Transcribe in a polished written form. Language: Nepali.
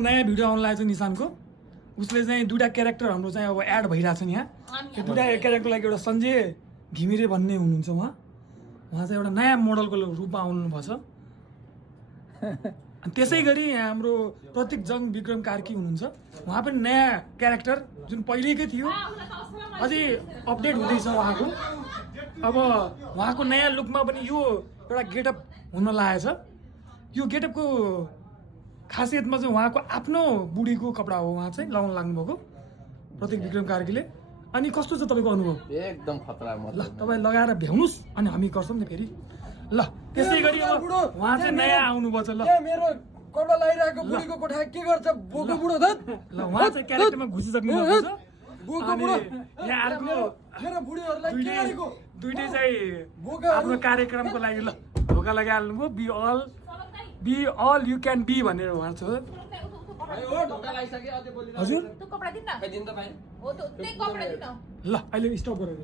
नयाँ भिडियो आउन लागेको छ निशानको उसले चाहिँ दुईटा क्यारेक्टर हाम्रो चाहिँ अब एड भइरहेछ नि यहाँ त्यो दुईटा क्यारेक्टरको लागि एउटा सञ्जय घिमिरे भन्ने हुनुहुन्छ उहाँ चाहिँ एउटा नयाँ मोडलको रूपमा आउनुभएको छ अनि त्यसै गरी यहाँ हाम्रो प्रतीक जङ विक्रम कार्की हुनुहुन्छ उहाँ पनि नयाँ क्यारेक्टर जुन पहिलेकै थियो अझै अपडेट हुँदैछ उहाँको अब उहाँको नयाँ लुकमा पनि यो एउटा गेटअप हुन लागेछ यो गेटअपको खासियतमा चाहिँ उहाँको आफ्नो बुढीको कपडा हो उहाँ चाहिँ लगाउन लाग्नुभएको प्रतीक विक्रम कार्कीले अनि कस्तो छ तपाईँको अनुभव एकदम खतरा ल तपाईँ लगाएर भ्याउनुहोस् अनि हामी गर्छौँ नि फेरि ल त्यसै गरी अब उहाँ चाहिँ नयाँ आउनुभएको छ ल मेरो कपडा लगाइरहेको बुढीको कोठा के गर्छ बोको बुढो धत ल उहाँ चाहिँ क्यारेक्टरमा घुसिसक्नु भएको छ बोको अनि बुढो यहाँ अर्को मेरो बुढीहरूलाई के गरेको दुइटै चाहिँ आफ्नो कार्यक्रमको लागि ल ढोका लगाइहाल्नुभयो be all you can be भनेर उहाँ छ हजुर तँ कपडा दिन न दिन त भाइ हो त त्यही कपडा दिन न ल अहिले स्टप गरेर